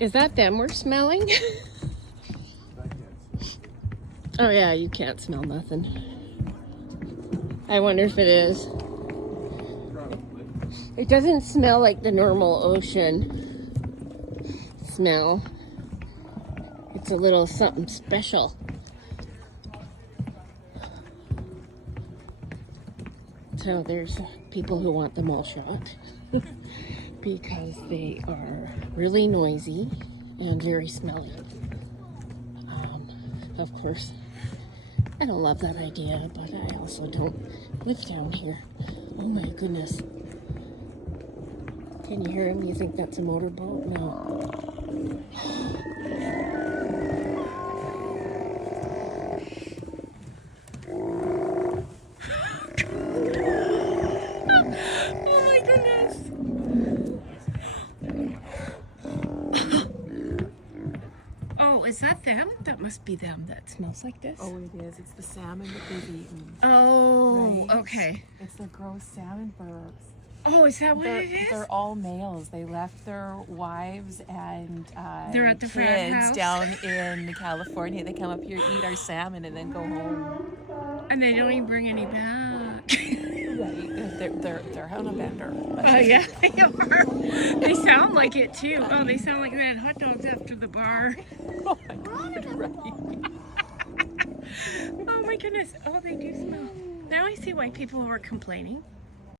Is that them we're smelling? Oh yeah, you can't smell nothing. I wonder if it is. It doesn't smell like the normal ocean smell. It's a little something special. So there's people who want them all shot because they are really noisy and very smelly. Of course, I don't love that idea, but I also don't live down here. Oh my goodness. Can you hear him? You think that's a motorboat? No. Is that them? That must be them that smells like this. Oh, it is. It's the salmon that they've eaten. Oh, right? Okay. It's the gross salmon burps. Oh, is that what it is? They're all males. They left their wives and they're at the frat kids house down in California. They come up here, eat our salmon, and then go home. And they don't even bring any back. Right. They're on a bender. Oh yeah, they are. They sound like it too. Oh, they sound like they had hot dogs after the bar. Oh my God, right. Oh my goodness. Oh, they do smell. Now I see why people were complaining.